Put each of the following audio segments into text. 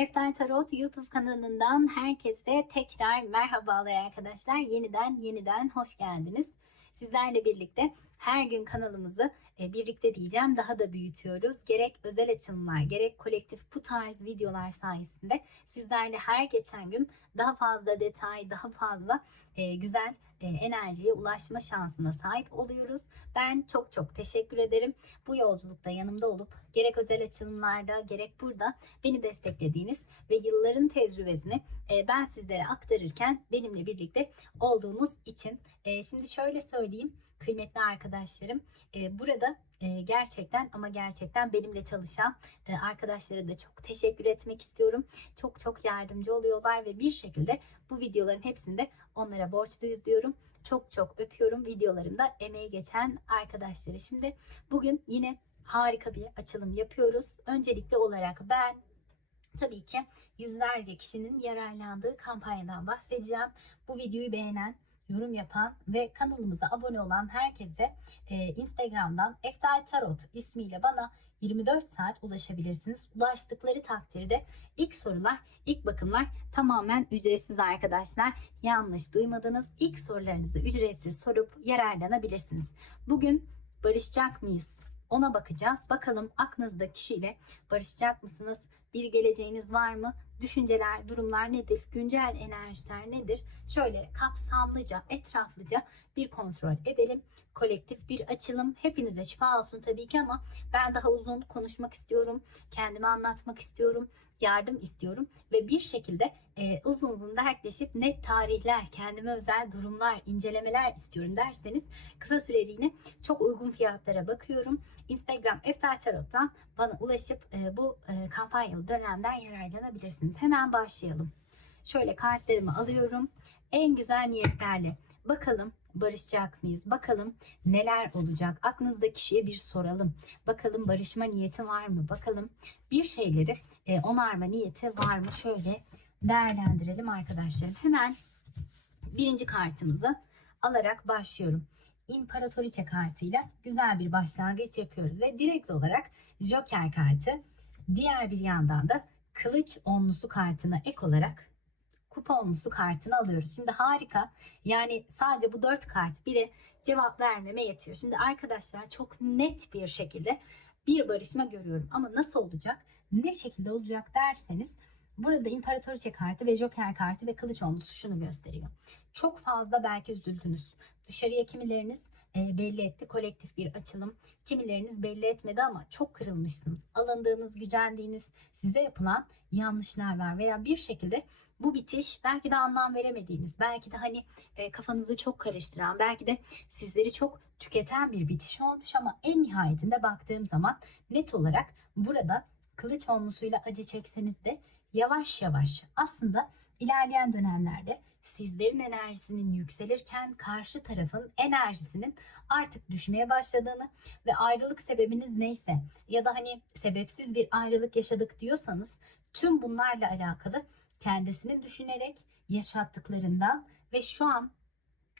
Eftal Tarot YouTube kanalından herkese tekrar merhabalar arkadaşlar. Yeniden yeniden hoş geldiniz. Sizlerle birlikte her gün kanalımızı e, birlikte diyeceğim daha da büyütüyoruz. Gerek özel açılımlar gerek kolektif bu tarz videolar sayesinde sizlerle her geçen gün daha fazla detay, daha fazla e, güzel e, enerjiye ulaşma şansına sahip oluyoruz. Ben çok çok teşekkür ederim. Bu yolculukta yanımda olup gerek özel açılımlarda gerek burada beni desteklediğiniz ve yılların tecrübesini e, ben sizlere aktarırken benimle birlikte olduğunuz için. E, şimdi şöyle söyleyeyim kıymetli arkadaşlarım. E, burada e, gerçekten ama gerçekten benimle çalışan e, arkadaşlara da çok teşekkür etmek istiyorum. Çok çok yardımcı oluyorlar ve bir şekilde bu videoların hepsinde onlara borçluyuz diyorum. Çok çok öpüyorum videolarımda emeği geçen arkadaşları. Şimdi bugün yine harika bir açılım yapıyoruz. Öncelikli olarak ben tabii ki yüzlerce kişinin yararlandığı kampanyadan bahsedeceğim. Bu videoyu beğenen, yorum yapan ve kanalımıza abone olan herkese e, Instagram'dan Eftal Tarot ismiyle bana 24 saat ulaşabilirsiniz. Ulaştıkları takdirde ilk sorular, ilk bakımlar tamamen ücretsiz arkadaşlar. Yanlış duymadınız. İlk sorularınızı ücretsiz sorup yararlanabilirsiniz. Bugün barışacak mıyız? Ona bakacağız. Bakalım aklınızdaki kişiyle barışacak mısınız? Bir geleceğiniz var mı? Düşünceler, durumlar nedir? Güncel enerjiler nedir? Şöyle kapsamlıca, etraflıca bir kontrol edelim. Kolektif bir açılım. Hepinize şifa olsun tabii ki ama ben daha uzun konuşmak istiyorum. Kendimi anlatmak istiyorum. Yardım istiyorum. Ve bir şekilde e, uzun uzun dertleşip net tarihler, kendime özel durumlar, incelemeler istiyorum derseniz kısa süreliğine çok uygun fiyatlara bakıyorum. Instagram Eftel Tarot'tan bana ulaşıp e, bu e, kampanyalı dönemden yararlanabilirsiniz. Hemen başlayalım. Şöyle kartlarımı alıyorum. En güzel niyetlerle bakalım barışacak mıyız? Bakalım neler olacak? Aklınızdaki kişiye bir soralım. Bakalım barışma niyeti var mı? Bakalım bir şeyleri e, onarma niyeti var mı? Şöyle değerlendirelim arkadaşlarım. Hemen birinci kartımızı alarak başlıyorum. İmparatoriçe kartıyla güzel bir başlangıç yapıyoruz ve direkt olarak Joker kartı diğer bir yandan da kılıç onlusu kartına ek olarak kupa onlusu kartını alıyoruz. Şimdi harika. Yani sadece bu dört kart bile cevap vermeme yetiyor. Şimdi arkadaşlar çok net bir şekilde bir barışma görüyorum. Ama nasıl olacak? Ne şekilde olacak derseniz burada imparatoriçe kartı ve joker kartı ve kılıç onlusu şunu gösteriyor. Çok fazla belki üzüldünüz. Dışarıya kimileriniz e, belli etti. Kolektif bir açılım. Kimileriniz belli etmedi ama çok kırılmışsınız. Alındığınız, gücendiğiniz, size yapılan yanlışlar var veya bir şekilde bu bitiş belki de anlam veremediğiniz, belki de hani e, kafanızı çok karıştıran, belki de sizleri çok tüketen bir bitiş olmuş ama en nihayetinde baktığım zaman net olarak burada kılıç onlusuyla acı çekseniz de yavaş yavaş aslında ilerleyen dönemlerde sizlerin enerjisinin yükselirken karşı tarafın enerjisinin artık düşmeye başladığını ve ayrılık sebebiniz neyse ya da hani sebepsiz bir ayrılık yaşadık diyorsanız tüm bunlarla alakalı kendisini düşünerek yaşattıklarından ve şu an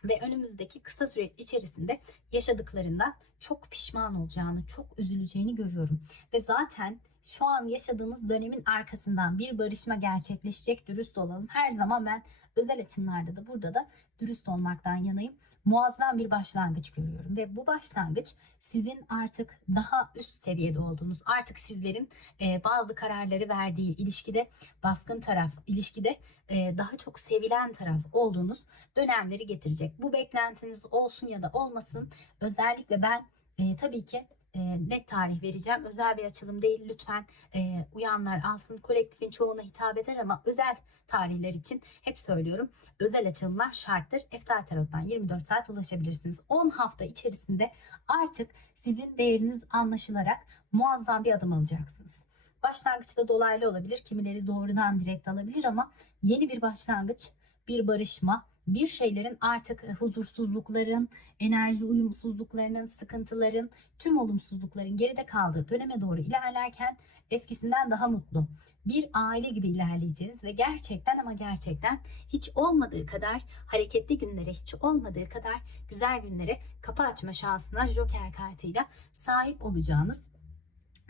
ve önümüzdeki kısa süreç içerisinde yaşadıklarından çok pişman olacağını, çok üzüleceğini görüyorum. Ve zaten şu an yaşadığınız dönemin arkasından bir barışma gerçekleşecek. Dürüst olalım. Her zaman ben özel açımlarda da burada da dürüst olmaktan yanayım. Muazzam bir başlangıç görüyorum ve bu başlangıç sizin artık daha üst seviyede olduğunuz, artık sizlerin e, bazı kararları verdiği ilişkide baskın taraf, ilişkide e, daha çok sevilen taraf olduğunuz dönemleri getirecek. Bu beklentiniz olsun ya da olmasın. Özellikle ben e, tabii ki e, net tarih vereceğim. Özel bir açılım değil. Lütfen e, uyanlar alsın. Kolektifin çoğuna hitap eder ama özel tarihler için hep söylüyorum. Özel açılımlar şarttır. Eftal Tarot'tan 24 saat ulaşabilirsiniz. 10 hafta içerisinde artık sizin değeriniz anlaşılarak muazzam bir adım alacaksınız. Başlangıçta dolaylı olabilir. Kimileri doğrudan direkt alabilir ama yeni bir başlangıç, bir barışma, bir şeylerin artık huzursuzlukların, enerji uyumsuzluklarının, sıkıntıların, tüm olumsuzlukların geride kaldığı döneme doğru ilerlerken eskisinden daha mutlu bir aile gibi ilerleyeceğiz ve gerçekten ama gerçekten hiç olmadığı kadar hareketli günlere, hiç olmadığı kadar güzel günlere kapı açma şansına Joker kartıyla sahip olacağınız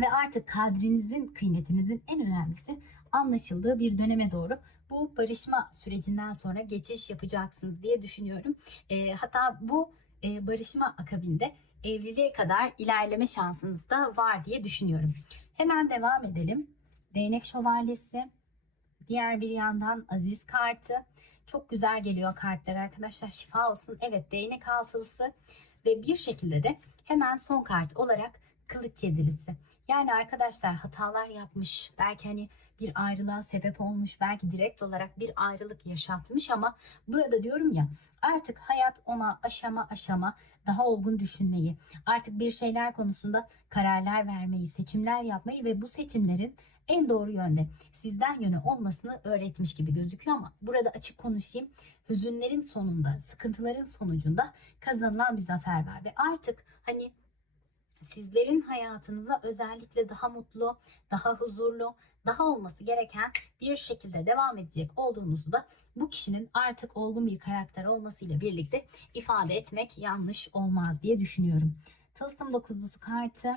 ve artık kadrinizin, kıymetinizin en önemlisi anlaşıldığı bir döneme doğru bu barışma sürecinden sonra geçiş yapacaksınız diye düşünüyorum. E, hatta bu e, barışma akabinde evliliğe kadar ilerleme şansınız da var diye düşünüyorum. Hemen devam edelim. Değnek şövalyesi, diğer bir yandan aziz kartı. Çok güzel geliyor kartlar arkadaşlar. Şifa olsun. Evet değnek altılısı ve bir şekilde de hemen son kart olarak kılıç yedilisi. Yani arkadaşlar hatalar yapmış. Belki hani bir ayrılığa sebep olmuş. Belki direkt olarak bir ayrılık yaşatmış ama burada diyorum ya artık hayat ona aşama aşama daha olgun düşünmeyi, artık bir şeyler konusunda kararlar vermeyi, seçimler yapmayı ve bu seçimlerin en doğru yönde sizden yöne olmasını öğretmiş gibi gözüküyor ama burada açık konuşayım. Hüzünlerin sonunda, sıkıntıların sonucunda kazanılan bir zafer var ve artık hani sizlerin hayatınıza özellikle daha mutlu, daha huzurlu, daha olması gereken bir şekilde devam edecek olduğunuzu da bu kişinin artık olgun bir karakter olmasıyla birlikte ifade etmek yanlış olmaz diye düşünüyorum. Tılsım dokuzlusu kartı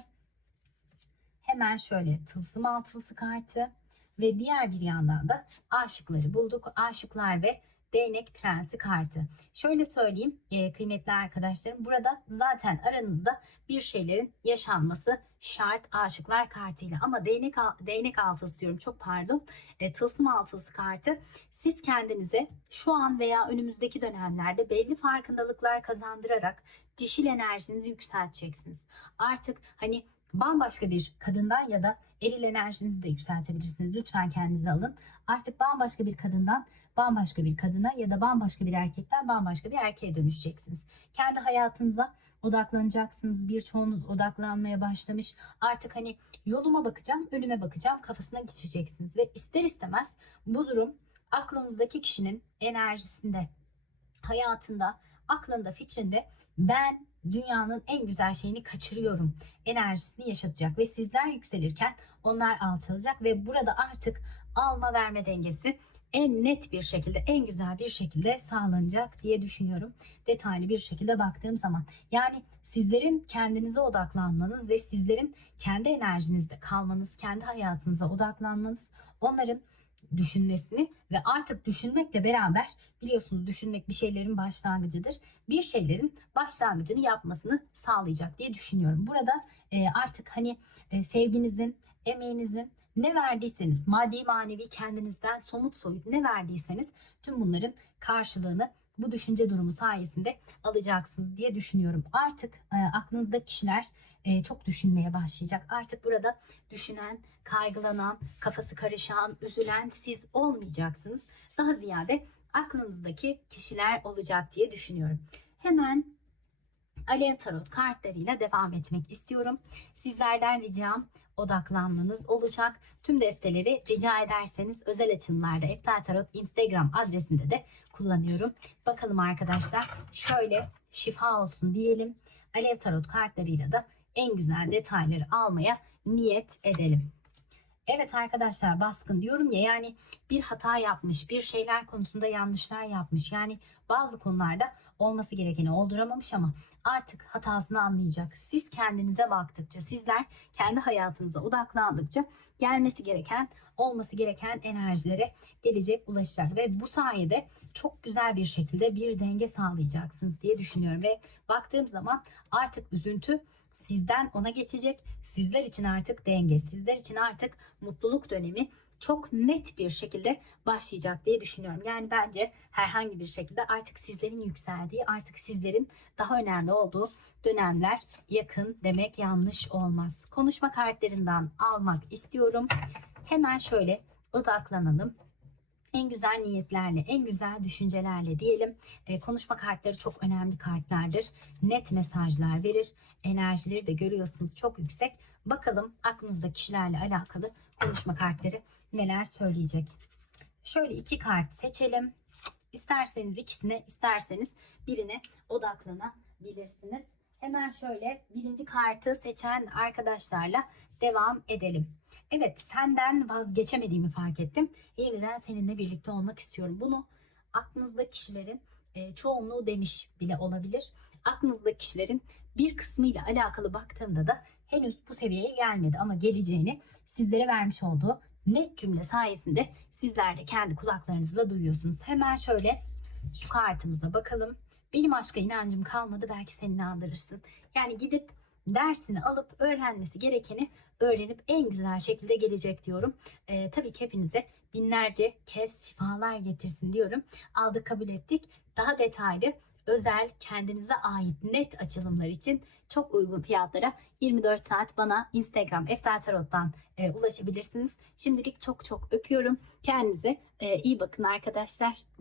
hemen şöyle tılsım altılısı kartı ve diğer bir yandan da aşıkları bulduk. Aşıklar ve değnek prensi kartı. Şöyle söyleyeyim e, kıymetli arkadaşlarım burada zaten aranızda bir şeylerin yaşanması şart aşıklar kartıyla ama değnek değnek altısı diyorum çok pardon e, tılsım altısı kartı siz kendinize şu an veya önümüzdeki dönemlerde belli farkındalıklar kazandırarak dişil enerjinizi yükselteceksiniz. Artık hani bambaşka bir kadından ya da eril enerjinizi de yükseltebilirsiniz. Lütfen kendinize alın. Artık bambaşka bir kadından bambaşka bir kadına ya da bambaşka bir erkekten bambaşka bir erkeğe dönüşeceksiniz. Kendi hayatınıza odaklanacaksınız. Birçoğunuz odaklanmaya başlamış. Artık hani yoluma bakacağım, önüme bakacağım kafasına geçeceksiniz ve ister istemez bu durum aklınızdaki kişinin enerjisinde, hayatında, aklında, fikrinde ben dünyanın en güzel şeyini kaçırıyorum enerjisini yaşatacak ve sizler yükselirken onlar alçalacak ve burada artık alma verme dengesi en net bir şekilde, en güzel bir şekilde sağlanacak diye düşünüyorum. Detaylı bir şekilde baktığım zaman. Yani sizlerin kendinize odaklanmanız ve sizlerin kendi enerjinizde kalmanız, kendi hayatınıza odaklanmanız, onların düşünmesini ve artık düşünmekle beraber biliyorsunuz düşünmek bir şeylerin başlangıcıdır. Bir şeylerin başlangıcını yapmasını sağlayacak diye düşünüyorum. Burada e, artık hani e, sevginizin, emeğinizin ne verdiyseniz maddi manevi kendinizden somut soyut ne verdiyseniz tüm bunların karşılığını bu düşünce durumu sayesinde alacaksınız diye düşünüyorum. Artık e, aklınızda kişiler e, çok düşünmeye başlayacak. Artık burada düşünen, kaygılanan, kafası karışan, üzülen siz olmayacaksınız. Daha ziyade aklınızdaki kişiler olacak diye düşünüyorum. Hemen Alev Tarot kartlarıyla devam etmek istiyorum. Sizlerden ricam odaklanmanız olacak. Tüm desteleri rica ederseniz özel açımlarda Eftel Tarot Instagram adresinde de kullanıyorum. Bakalım arkadaşlar şöyle şifa olsun diyelim. Alev Tarot kartlarıyla da en güzel detayları almaya niyet edelim. Evet arkadaşlar baskın diyorum ya yani bir hata yapmış, bir şeyler konusunda yanlışlar yapmış. Yani bazı konularda olması gerekeni olduramamış ama artık hatasını anlayacak. Siz kendinize baktıkça, sizler kendi hayatınıza odaklandıkça gelmesi gereken, olması gereken enerjilere gelecek, ulaşacak ve bu sayede çok güzel bir şekilde bir denge sağlayacaksınız diye düşünüyorum ve baktığım zaman artık üzüntü sizden ona geçecek. Sizler için artık denge, sizler için artık mutluluk dönemi çok net bir şekilde başlayacak diye düşünüyorum. Yani bence herhangi bir şekilde artık sizlerin yükseldiği, artık sizlerin daha önemli olduğu dönemler yakın demek yanlış olmaz. Konuşma kartlarından almak istiyorum. Hemen şöyle odaklanalım en güzel niyetlerle, en güzel düşüncelerle diyelim. E, konuşma kartları çok önemli kartlardır. Net mesajlar verir. Enerjileri de görüyorsunuz çok yüksek. Bakalım aklınızda kişilerle alakalı konuşma kartları neler söyleyecek. Şöyle iki kart seçelim. İsterseniz ikisine, isterseniz birine odaklanabilirsiniz. Hemen şöyle birinci kartı seçen arkadaşlarla devam edelim. Evet senden vazgeçemediğimi fark ettim. Yeniden seninle birlikte olmak istiyorum. Bunu aklınızda kişilerin e, çoğunluğu demiş bile olabilir. Aklınızda kişilerin bir kısmıyla alakalı baktığımda da henüz bu seviyeye gelmedi ama geleceğini sizlere vermiş olduğu net cümle sayesinde sizler de kendi kulaklarınızla duyuyorsunuz. Hemen şöyle şu kartımıza bakalım. Benim aşka inancım kalmadı belki sen inandırırsın. Yani gidip dersini alıp öğrenmesi gerekeni öğrenip en güzel şekilde gelecek diyorum. Ee, tabii ki hepinize binlerce kez şifalar getirsin diyorum. Aldık kabul ettik. Daha detaylı özel kendinize ait net açılımlar için çok uygun fiyatlara 24 saat bana Instagram Eftel Tarot'tan e, ulaşabilirsiniz. Şimdilik çok çok öpüyorum. Kendinize e, iyi bakın arkadaşlar.